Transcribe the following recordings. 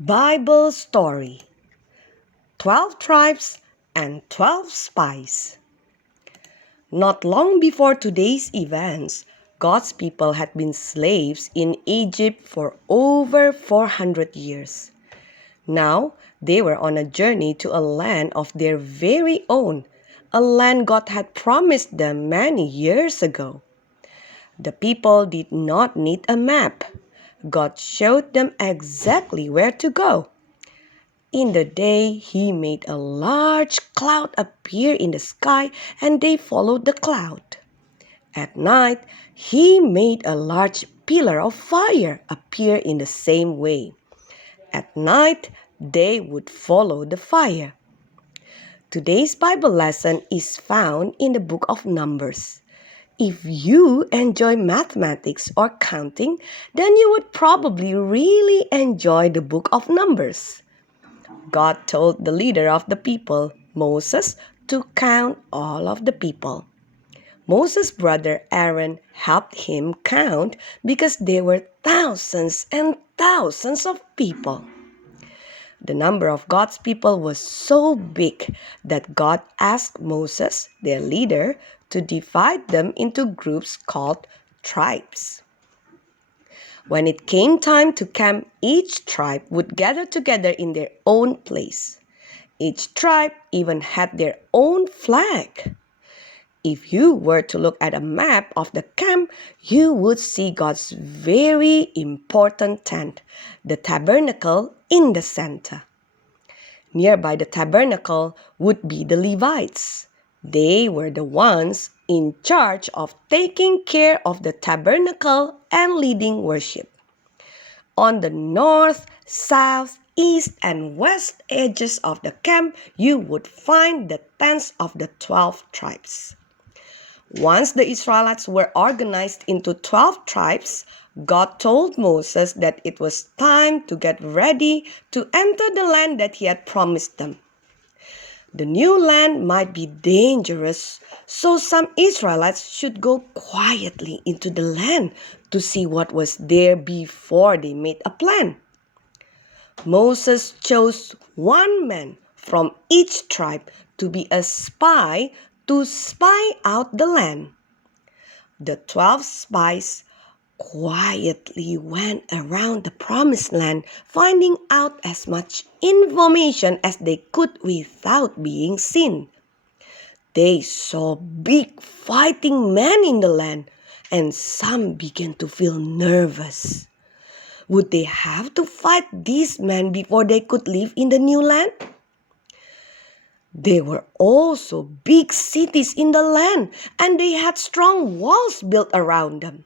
Bible Story 12 Tribes and 12 Spies. Not long before today's events, God's people had been slaves in Egypt for over 400 years. Now, they were on a journey to a land of their very own, a land God had promised them many years ago. The people did not need a map. God showed them exactly where to go. In the day, he made a large cloud appear in the sky, and they followed the cloud. At night, he made a large pillar of fire appear in the same way. At night, they would follow the fire. Today's Bible lesson is found in the book of Numbers. If you enjoy mathematics or counting, then you would probably really enjoy the book of Numbers. God told the leader of the people, Moses, to count all of the people. Moses' brother Aaron helped him count because there were thousands and thousands of people. The number of God's people was so big that God asked Moses, their leader, to divide them into groups called tribes. When it came time to camp, each tribe would gather together in their own place. Each tribe even had their own flag. If you were to look at a map of the camp, you would see God's very important tent, the tabernacle, in the center. Nearby the tabernacle would be the Levites. They were the ones in charge of taking care of the tabernacle and leading worship. On the north, south, east, and west edges of the camp, you would find the tents of the 12 tribes. Once the Israelites were organized into 12 tribes, God told Moses that it was time to get ready to enter the land that he had promised them. The new land might be dangerous, so some Israelites should go quietly into the land to see what was there before they made a plan. Moses chose one man from each tribe to be a spy to spy out the land. The 12 spies quietly went around the promised land, finding out as much information as they could without being seen. They saw big fighting men in the land, and some began to feel nervous. Would they have to fight these men before they could live in the new land? There were also big cities in the land, and they had strong walls built around them.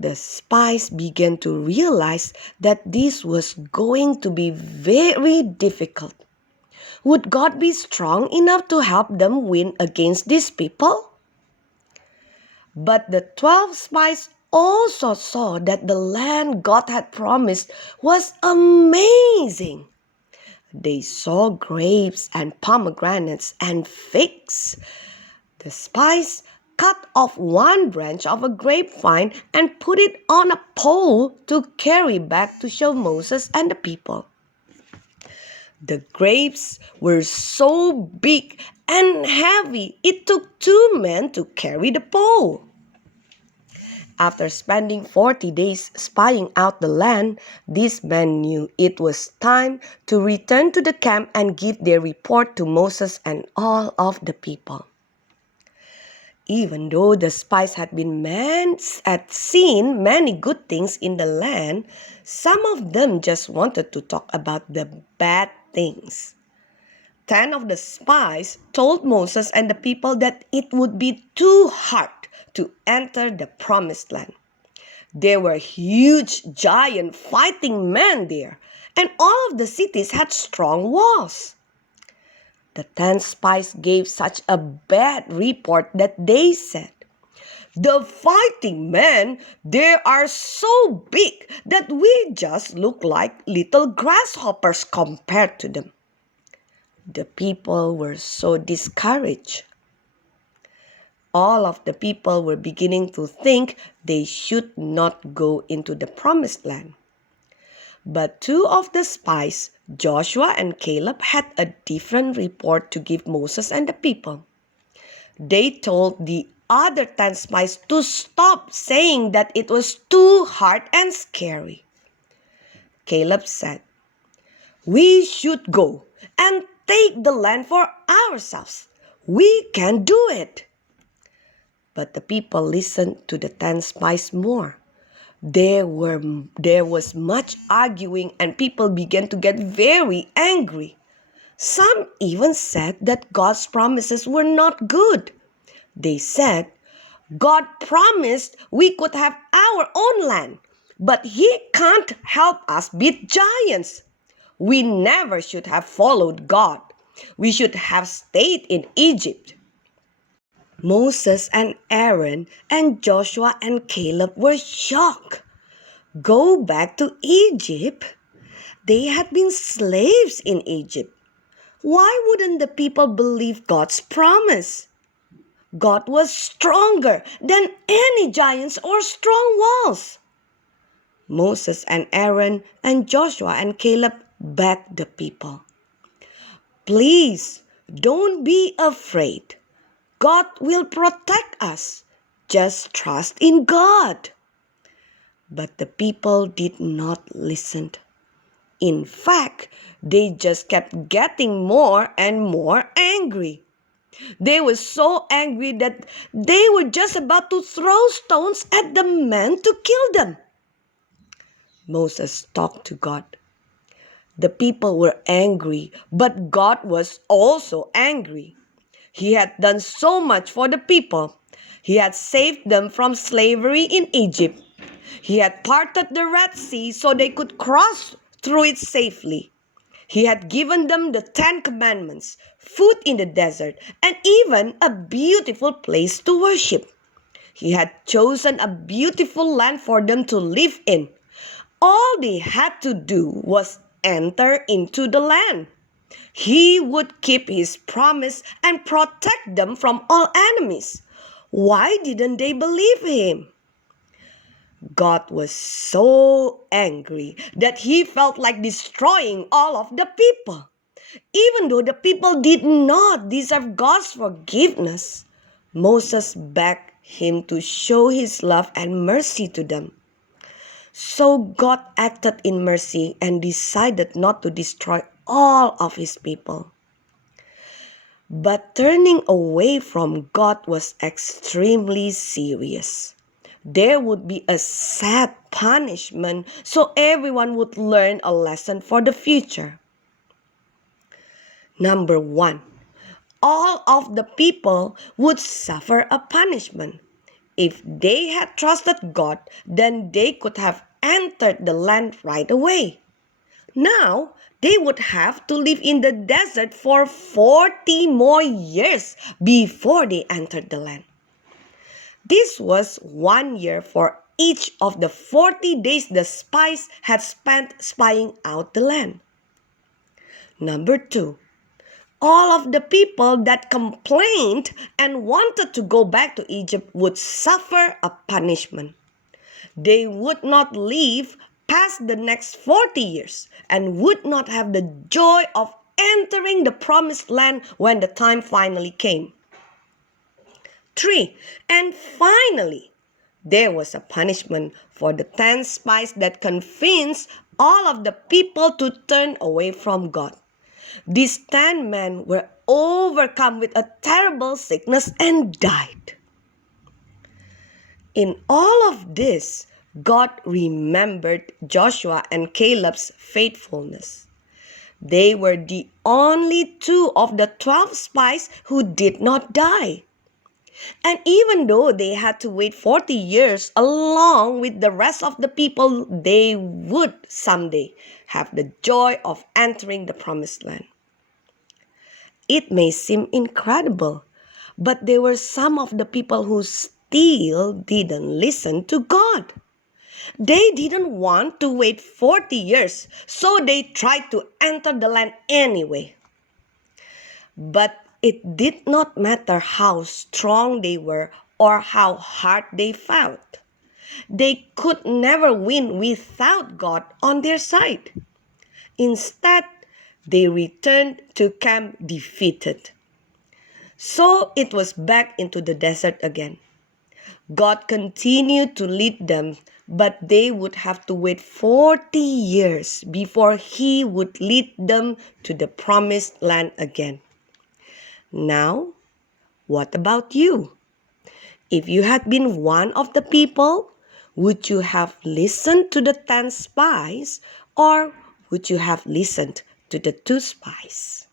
The spies began to realize that this was going to be very difficult. Would God be strong enough to help them win against these people? But the 12 spies also saw that the land God had promised was amazing. They saw grapes and pomegranates and figs. The spies cut off one branch of a grapevine and put it on a pole to carry back to show Moses and the people. The grapes were so big and heavy, it took 2 men to carry the pole. After spending 40 days spying out the land, these men knew it was time to return to the camp and give their report to Moses and all of the people. Even though the spies had seen many good things in the land, some of them just wanted to talk about the bad things. 10 of the spies told Moses and the people that it would be too hard to enter the promised land. There were huge, giant fighting men there, and all of the cities had strong walls. The 10 spies gave such a bad report that they said, "The fighting men, they are so big that we just look like little grasshoppers compared to them." The people were so discouraged. All of the people were beginning to think they should not go into the promised land. But two of the spies, Joshua and Caleb, had a different report to give Moses and the people. They told the other 10 spies to stop saying that it was too hard and scary. Caleb said, "We should go and take the land for ourselves. We can do it." But the people listened to the 10 spies more. There was much arguing and people began to get very angry. Some even said that God's promises were not good. They said, "God promised we could have our own land, but He can't help us beat giants. We never should have followed God. We should have stayed in Egypt." Moses and Aaron and Joshua and Caleb were shocked. Go back to Egypt? They had been slaves in Egypt. Why wouldn't the people believe God's promise? God was stronger than any giants or strong walls. Moses and Aaron and Joshua and Caleb begged the people, "Please, don't be afraid. God will protect us. Just trust in God." But the people did not listen. In fact, they just kept getting more and more angry. They were so angry that they were just about to throw stones at the men to kill them. Moses talked to God. The people were angry, but God was also angry. He had done so much for the people. He had saved them from slavery in Egypt. He had parted the Red Sea so they could cross through it safely. He had given them the 10 Commandments, food in the desert, and even a beautiful place to worship. He had chosen a beautiful land for them to live in. All they had to do was enter into the land. He would keep his promise and protect them from all enemies. Why didn't they believe him? God was so angry that he felt like destroying all of the people. Even though the people did not deserve God's forgiveness, Moses begged him to show his love and mercy to them. So God acted in mercy and decided not to destroy all of his people. But turning away from God was extremely serious. There would be a sad punishment, so everyone would learn a lesson for the future. Number 1, all of the people would suffer a punishment. If they had trusted God, then they could have entered the land right away. Now, they would have to live in the desert for 40 more years before they entered the land. This was 1 year for each of the 40 days the spies had spent spying out the land. Number 2, all of the people that complained and wanted to go back to Egypt would suffer a punishment. They would not live past the next 40 years and would not have the joy of entering the promised land when the time finally came. 3, and finally, there was a punishment for the 10 spies that convinced all of the people to turn away from God. These 10 men were overcome with a terrible sickness and died. In all of this, God remembered Joshua and Caleb's faithfulness. They were the only 2 of the 12 spies who did not die. And even though they had to wait 40 years along with the rest of the people, they would someday have the joy of entering the promised land. It may seem incredible, but there were some of the people who still didn't listen to God. They didn't want to wait 40 years, so they tried to enter the land anyway. But it did not matter how strong they were or how hard they fought. They could never win without God on their side. Instead, they returned to camp defeated. So it was back into the desert again. God continued to lead them, but they would have to wait 40 years before He would lead them to the promised land again. Now, what about you? If you had been one of the people, would you have listened to the 10 spies or would you have listened to the 2 spies?